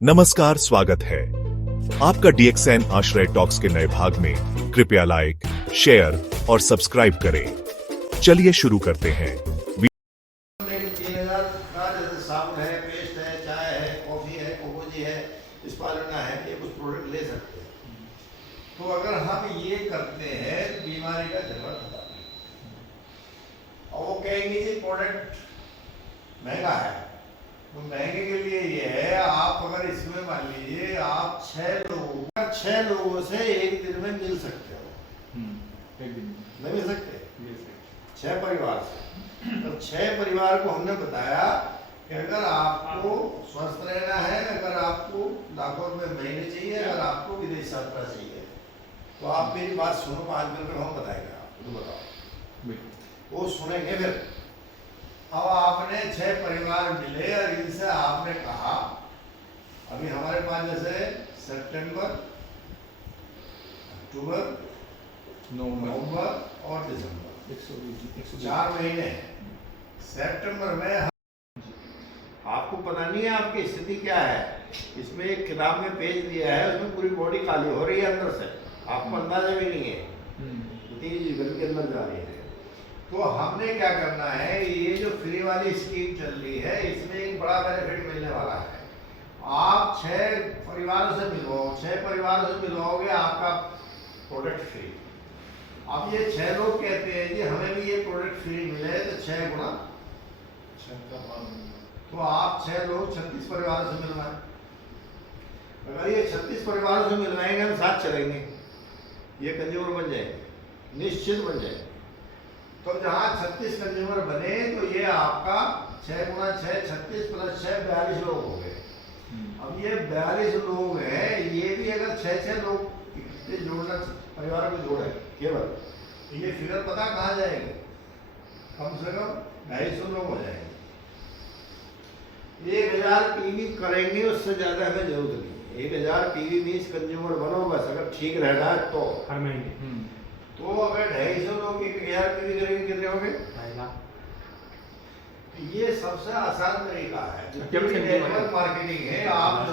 नमस्कार, स्वागत है आपका डीएक्सएन आश्रय टॉक्स के नए भाग में। कृपया लाइक, शेयर और सब्सक्राइब करें। चलिए शुरू करते हैं। 3000 का जैसे साबुन है, पेस्ट है, चाय है, कॉफी है, कोकोजी है, स्पालना है, ये कुछ प्रोडक्ट ले सकते हैं। तो अगर हम ये करते हैं तो बीमारी का जरूरत होता है। और वो कहेंगे जी प्रोडक्ट महंगा है, तो महंगे के लिए ये है, आप अगर इसमें मान लीजिए आप 6 लोगों से एक दिन में मिल सकते हो। एक दिन नहीं मिल सकते? मिल सकते। 6 परिवार से। तो 6 परिवार को हमने बताया कि अगर आपको स्वस्थ रहना है, अगर आपको लाखों रुपए महीने चाहिए, अगर आपको विदेश यात्रा चाहिए, तो आप मेरी बात सुनो, 5 मिनट में हम बताएंगे आपको। तो बताओ, वो सुनेंगे। फिर अब आपने 6 परिवार मिले और इनसे आपने कहा, अभी हमारे पास जैसे सितंबर, अक्टूबर, नवंबर और दिसंबर 4 महीने हैं। सितंबर में आपको पता नहीं है आपकी स्थिति क्या है। इसमें एक किताब में पेज दिया है, उसमें पूरी बॉडी काली हो रही है अंदर से, आपको अंदाजा भी नहीं है, जीवन के अंदर जा रही है। तो हमने क्या करना है, ये जो फ्री वाली स्कीम चल रही है, इसमें एक बड़ा बेनिफिट मिलने वाला है। आप 6 परिवारों से मिलो, 6 परिवारों से मिलोगे, आपका प्रोडक्ट फ्री। अब ये 6 लोग कहते हैं जी हमें भी ये प्रोडक्ट फ्री मिले, तो 6 गुना 6 का 5, तो आप 6 लोग 36 परिवारों से मिलवाएं। अगर ये 36 परिवारों से मिलवाएंगे, हम साथ चलेंगे, ये कंज्यूमर बन जाएंगे, निश्चित बन जाएंगे। तो जहाँ 36 कंज्यूमर बने, तो ये आपका 6 गुना 6 36 प्लस 6 42 लोग हो गए। अब ये 42 लोग हैं, ये भी अगर 6 लोग इकट्ठे जोड़ना, परिवार को जोड़े केवल, तो ये फिगर पता कहाँ जाएंगे, कम से कम 250 लोग हो जाएंगे। 1000 पीवी करेंगे, उससे ज्यादा हमें जरूरत नहीं। 1000 पीवी 20 कंज्यूमर बनो बस, अगर ठीक रह रहा है तो हर महीने। तो अगर 250 लोग 1000 पीवी करेंगे, कितने हो गए? 2.5 लाख। ये सबसे आसान तरीका है, केवल नेटवर्क मार्केटिंग है। आप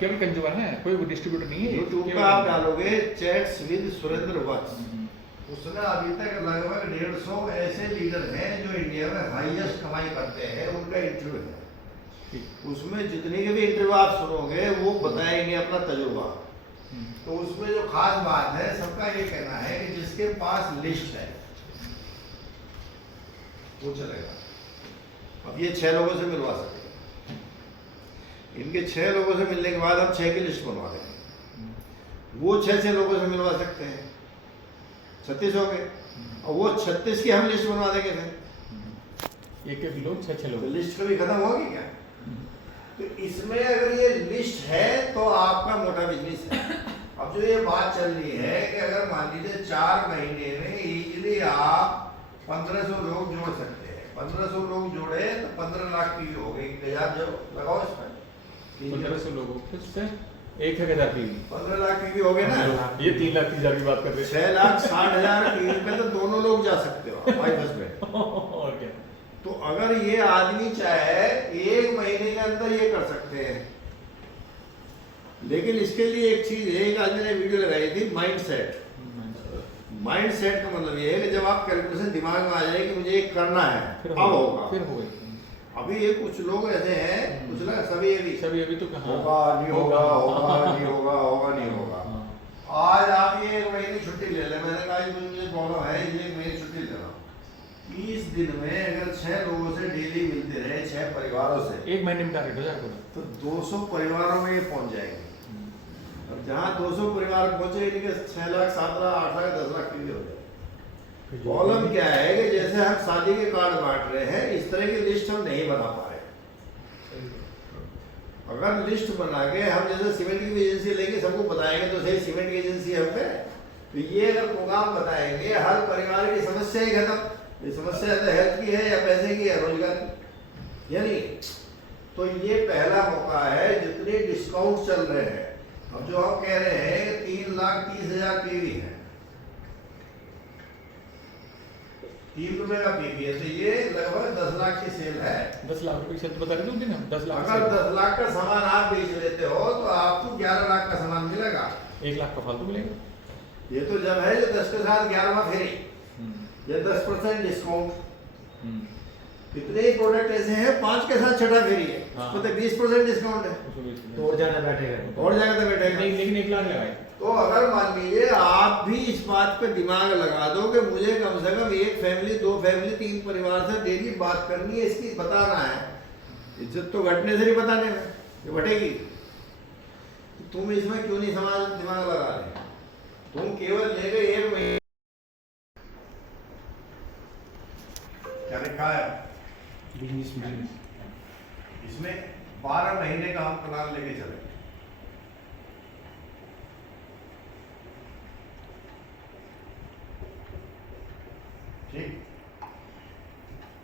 केवल कंज्यूमर है, कोई डिस्ट्रीब्यूटर नहीं है। यूट्यूब पे आप डालोगे चैट्स विद सुरेंद्र वत्स, उसने अभी तक लगभग 150 ऐसे लीडर हैं जो इंडिया में हाईएस्ट कमाई करते हैं, उनका इंटरव्यू है। उसमें जितने के भी इंटरव्यू आप सुनोगे, वो बताएंगे अपना तजुर्बा। तो उसमें जो खास बात है, सबका ये कहना है कि जिसके पास लिस्ट है वो चलेगा। अब ये 6 लोगों से मिलवा सकते हैं। इनके 6 लोगों से मिलने के बाद हम 6 की लिस्ट बनवा देंगे। वो 6 लोगों से मिलवा सकते हैं, 36 हो गए। और वो 36 की हम लिस्ट बनवा देंगे। फिर एक लोग 6 लोग, तो लिस्ट कभी खत्म होगी क्या? तो इसमें अगर ये लिस्ट है तो आपका मोटा बिजनेस है। अब जो ये बात चल रही है कि अगर मान लीजिए 4 महीने में इजीली आप 1500 लोग जोड़ सकते हैं। 1500 लोग जोड़े तो 15 लाख की हो गई। 1000 जो लगाओ इसमें, 1500 लोगों से 1000 पीवी, 15 लाख की हो गए ना। ये 3 लाख 30,000 की बात कर रहे हैं। 6,60,000 की पे तो दोनों लोग जा सकते हो, भाई बस में। और क्या? तो अगर ये आदमी चाहे 1 महीने के अंदर ये कर सकते हैं। लेकिन इसके लिए एक चीज है, एक आदमी ने वीडियो लगाई थी, माइंडसेट। माइंडसेट का मतलब ये है कि जब आप कैलकुलेशन दिमाग में आ जाए कि मुझे ये करना है, अब होगा, फिर होगा। अभी ये कुछ लोग ऐसे हैं, कुछ ना सभी अभी तो कहाँ होगा नहीं होगा, होगा नहीं होगा, होगा नहीं होगा। आज आप ये 1 महीने छुट्टी ले ले, मैंने कहा मुझे प्रॉब्लम है, ये 1 महीने छुट्टी ले लो। 30 दिन में अगर 6 लोगों से डेली मिलते रहे, 6 परिवारों से, 1 महीने में टारगेट हो जाएगा, तो 200 परिवारों में ये पहुंच जाएंगे। और जहाँ 200 परिवार पहुंचे, इनके 6 लाख 7 लाख 8 लाख 10 लाख की हो जाए। प्रॉब्लम क्या है कि जैसे हम शादी के कार्ड बांट रहे हैं, इस तरह की लिस्ट हम नहीं बना पा रहे। अगर लिस्ट बना के हम जैसे सीमेंट की एजेंसी लेके सबको बताएंगे तो सही सीमेंट की एजेंसी हम पे, तो ये अगर प्रोग्राम बताएंगे, हर परिवार की समस्या ही खत्म। ये समस्या तो हेल्थ की है या पैसे की है, रोजगार की, यानी तो ये पहला मौका है। जितने डिस्काउंट चल रहे हैं, अब जो हम कह रहे हैं 3,30,000 पीवी है, ₹3 का पीपी है, तो ये लगभग 10 लाख की सेल है। 10 लाख रुपए की सेल बता रहे थे उस दिन हम, 10 लाख अगर 10 लाख का सामान आप बेच लेते हो तो आपको 11 लाख का सामान मिलेगा। 1 लाख का फालतू मिलेगा। ये तो जब है जो 10 के साथ 11वां फेरी, ये 10% डिस्काउंट। कितने ही प्रोडक्ट ऐसे हैं 5 के साथ छठा फेरी है, हाँ। उसको तो 20% डिस्काउंट है, तो और ज्यादा बैठेगा, और ज्यादा बैठेगा। लेकिन 1 लाख लगाए। तो अगर मान लीजिए आप भी इस बात पे दिमाग लगा दो कि मुझे कम से कम 1 फैमिली, 2 फैमिली, 3 परिवार से डेली बात करनी है, इसकी बताना है, इज्जत तो घटने से नहीं बताने में, ये बढ़ेगी। तुम इसमें क्यों नहीं दिमाग लगा रहे? तुम केवल लेके 1 महीने क्या लिखा है इसमें 12 महीने का हम प्लान लेके चले। ठीक,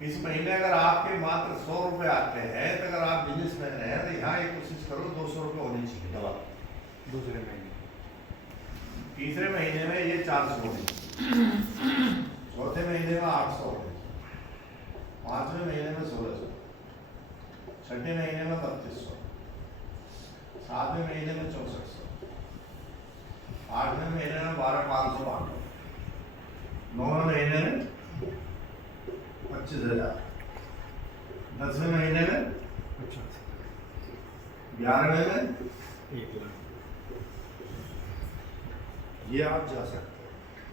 इस महीने अगर आपके मात्र 100 रुपए आते हैं, तो अगर आप बिजनेसमैन हैं तो यहाँ एक कोशिश करो 200 रुपए होनी चाहिए दवा। दूसरे महीने, तीसरे महीने में ये 400 होनी चाहिए, चौथे महीने में 800 होनी चाहिए, पांचवें महीने में 1600, छठे महीने में 3200, सातवें महीने में 6400, आठवें महीने में 12,500, नौवें महीने में 25,000, 10वें महीने में 11वें में 1 लाख। ये आप जा सकते हो,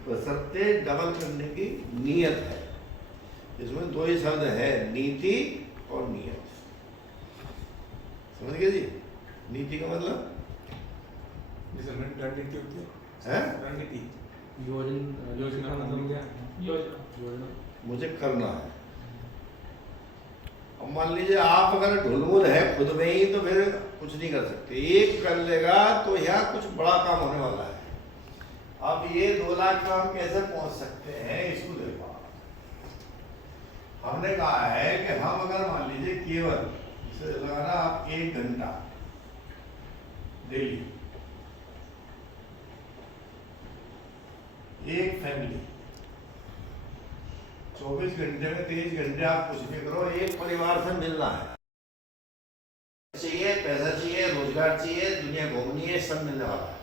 बशर्ते डबल करने की नीयत है। इसमें 2 ही शब्द है, नीति और नियत। समझ गए जी? नीति का मतलब जैसे रणनीति होती है, है रणनीति, योजना का मतलब क्या? योजना मुझे करना है। अब मान लीजिए आप अगर ढुलमुल है खुद में ही तो फिर कुछ नहीं कर सकते, एक कर लेगा तो यहाँ कुछ बड़ा काम होने वाला है। अब ये 2 लाख का हम कैसे पहुंच सकते हैं, इसको देखो। हमने कहा है कि हम अगर मान लीजिए केवल इसे लगाना आप 1 घंटा डेली, एक फैमिली 24 घंटे में 23 घंटे आप कुछ भी करो, एक परिवार से मिलना है, चाहिए पैसा चाहिए, रोजगार चाहिए, दुनिया घूमनी है, सब मिलने वाला है।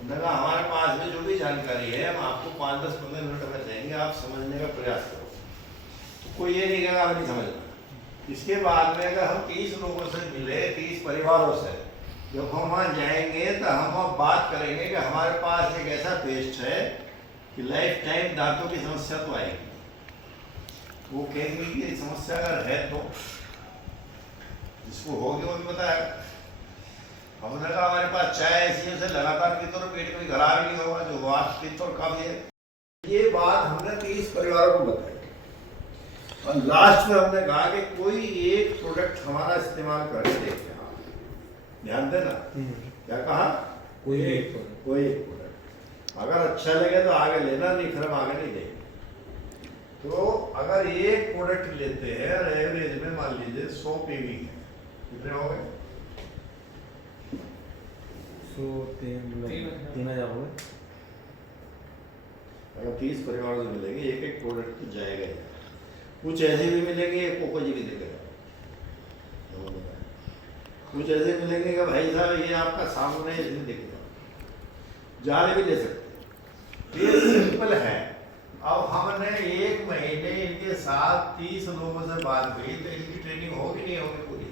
उन्होंने कहा हमारे पास में जो भी जानकारी है हम आपको 5-10-15 मिनट में देंगे, आप समझने का प्रयास करो। तो कोई ये नहीं कहेगा आप नहीं समझना। इसके बाद में अगर हम 30 लोगों से मिले, 30 परिवारों से, जब हम वहाँ जाएंगे तो हम वहाँ बात करेंगे कि हमारे पास एक ऐसा पेस्ट है कि लाइफ टाइम दांतों की समस्या तो आएगी। वो कहेंगे कि समस्या अगर है तो जिसको होगी वो भी बताएगा। हमने कहा हमारे पास चाय ऐसी से लगातार पीते और पेट में खराब नहीं होगा, जो बात पीते और कब है। ये बात हमने 30 परिवारों को बताई और लास्ट में हमने कहा कि कोई एक प्रोडक्ट हमारा इस्तेमाल करके देखते हैं। ध्यान देना, क्या कहा? कोई एक प्रोडक्ट अगर अच्छा लगे तो आगे लेना, नहीं फिर हम आगे नहीं देंगे। तो अगर एक प्रोडक्ट लेते हैं और एवरेज में मान लीजिए 100 पीवी है, कितने हो गए? 3,000 हो गए। अगर 30 परिवारों से मिलेंगे, एक एक प्रोडक्ट तो जाएगा ही। कुछ ऐसे भी मिलेंगे कोको जी भी देखेगा, कुछ ऐसे मिलेंगे कि भाई साहब ये आपका सामने इसमें देखेगा, जाने भी ले सकते। ये सिंपल है। अब हमने 1 महीने इनके साथ 30 लोगों से बात हुई तो इनकी ट्रेनिंग होगी नहीं होगी पूरी।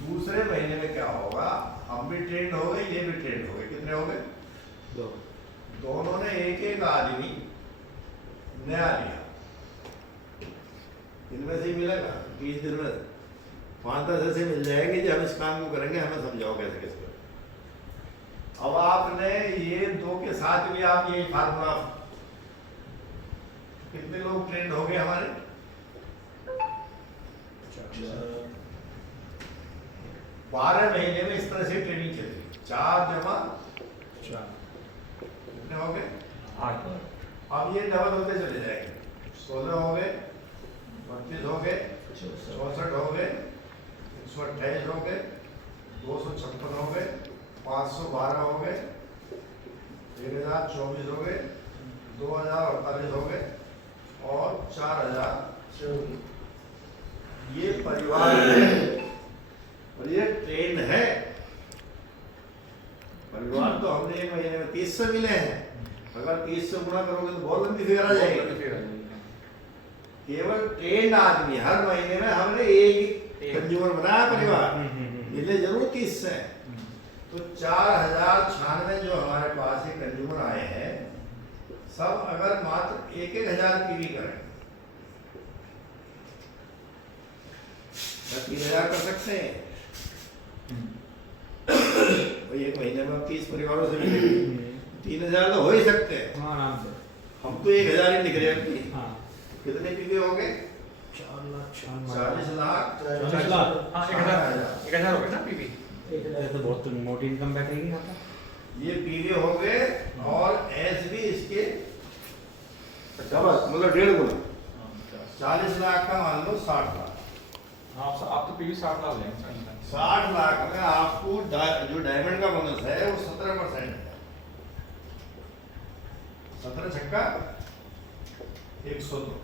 दूसरे महीने में क्या होगा, हम भी ट्रेंड हो गए, ये भी ट्रेंड हो गए। कितने हो गए? 2। दोनों ने एक आदमी नया लिया, इनमें से ही मिलेगा 20 दिन में 5-10 ऐसे मिल जाएंगे जो हम इस काम को करेंगे, हमें समझाओ कैसे कैसे। अब आपने ये 2 के साथ भी आप ये फार्मूला, कितने लोग ट्रेंड हो गए हमारे? 12 महीने में इस तरह से ट्रेनिंग चलेगी। 4 जमा 4 कितने हो गए? 8। अब ये डबल होते चले जाएंगे। 16 हो गए, 32 हो गए, 64 हो गए, 128 हो गए, 256 हो गए, 512 हो गए, 1024 हो गए, 2048 हो गए और 4000 ये परिवार है और ये ट्रेन है। परिवार तो हमने एक महीने में 30 से मिले हैं, अगर 30 से गुणा करोगे तो बहुत लंबी फिगर आ जाएगी। केवल ट्रेन आदमी हर महीने में हमने एक कंज्यूमर बनाया परिवार, इसलिए जरूर 30 से। तो 4096 जो हमारे पास ये कंज्यूमर आए हैं, सब अगर मात्र 1000 पीवी करें, 3000 कर सकते हैं। वही एक महीने में 30 परिवारों से मिलेंगे, 3000 तो हो ही सकते हैं। हाँ, आराम से। हम तो 1000 ही लिख रहे हैं। हाँ, कितने पीवी हो गए? 40 लाख 40 लाख। हाँ, 1000 हो गए ना पीवी। तो बहुत मोटी इनकम बैठेगी यहाँ पर। ये पीवी हो गए और एस भी इसके डबल, मतलब 1.5 गुना। 40 लाख का मान लो 60 लाख। हाँ, आप तो पीवी 60 लाख लेंगे। 60 लाख में आपको जो डायमंड का बोनस है वो 17% है। 17 छक्का 102।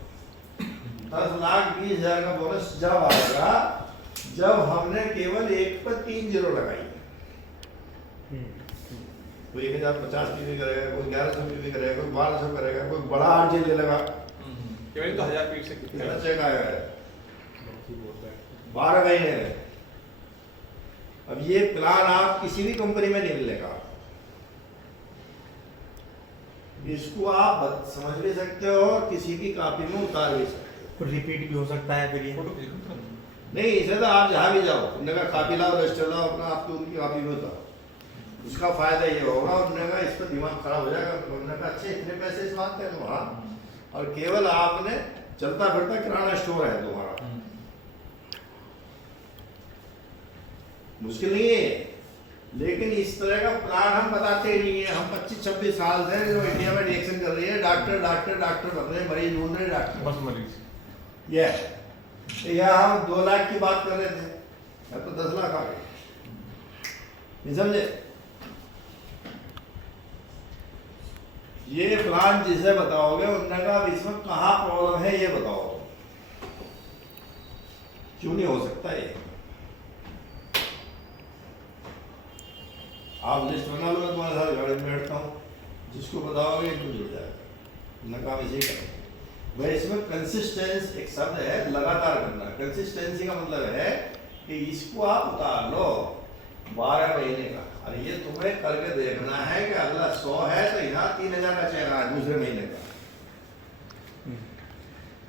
10,20,000 का बोनस जब आएगा जब हमने केवल एक पर 3 जीरो लगाई। कोई 1050 पीवी करेगा, कोई 1100 पीवी करेगा, कोई 1200 करेगा, कोई बड़ा आरजे ले लगा, केवल तो 1000 पीवी से कितना चेक आएगा? 12 महीने में। अब ये प्लान आप किसी भी कंपनी में नहीं मिलेगा। इसको आप समझ भी सकते हो और किसी की कॉपी में उतार भी सकते हो। रिपीट भी हो सकता है फिर ये। नहीं, इसे तो आप जहाँ भी जाओ उनने कहा कॉपी लाओ, रजिस्टर लाओ अपना, आपकी उनकी कॉपी में उतारो। उसका फायदा ये होगा, उन्होंने कहा इस पर दिमाग खराब हो जाएगा। उन्होंने कहा अच्छे इतने पैसे इस मांगते हैं तुम्हारा, और केवल आपने चलता फिरता किराना स्टोर है तुम्हारा। मुश्किल नहीं है, लेकिन इस तरह का प्लान हम बताते ही नहीं है। हम 25-26 साल से जो इंडिया में रिएक्शन कर रही है, डॉक्टर डॉक्टर डॉक्टर बन रहे, मरीज ढूंढ रहे डॉक्टर, बस मरीज। यह हम 2 लाख की बात कर रहे थे, अब तो 10 लाख आ गए। नहीं समझे? ये प्लान जिसे बताओगे उन्होंने कहा इसमें कहाँ प्रॉब्लम है ये बताओ, क्यों नहीं हो सकता ये? आप लिस्ट बना लो, तुम्हारे साथ गाड़ी में बैठता हूँ, जिसको बताओगे इनको जुड़ जाएगा। उन्होंने कहा इसी करें भाई। इसमें कंसिस्टेंस एक शब्द है, लगातार करना। कंसिस्टेंसी का मतलब है कि इसको आप उतार लो 12 महीने का, और ये तुम्हें करके देखना है कि अगला 100 है तो यहाँ 3000 का चेक आया दूसरे महीने का।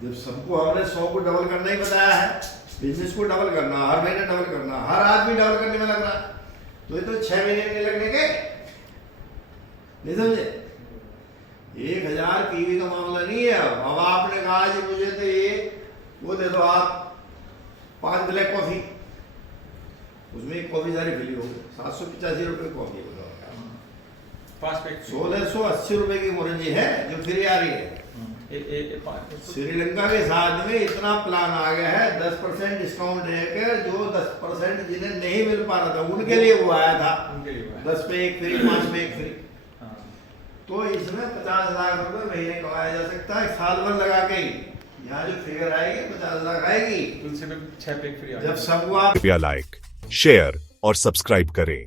जब सबको हमने 100 को डबल करना ही बताया है, बिजनेस को डबल करना, हर महीने डबल करना, हर आदमी डबल करने में लग रहा है, तो ये तो 6 महीने में लगने के। नहीं समझे? 1000 पीवी का मामला नहीं है। अब आपने कहा जी मुझे तो ये वो दे दो आप 5 ब्लैक कॉफी, उसमें एक कॉफी सारी फिली हो 785 रुपये कॉफी बताओ। 1680 रुपये की मोरंजी है जो फ्री आ रही है। श्रीलंका के साथ में इतना प्लान आ गया है, 10% डिस्काउंट देकर, जो 10% जिन्हें नहीं मिल पा रहा था उनके लिए वो आया था, 10 पे 1 फ्री, 5 पे 1 फ्री। तो इसमें 50 लाख रुपए महीने कमाया जा सकता है साल भर लगा के ही। यहाँ जो फिगर आएगी 50 लाख आएगी, तुलसी में 6 पे फ्री। जब सबको आप कृपया लाइक, शेयर और सब्सक्राइब करें।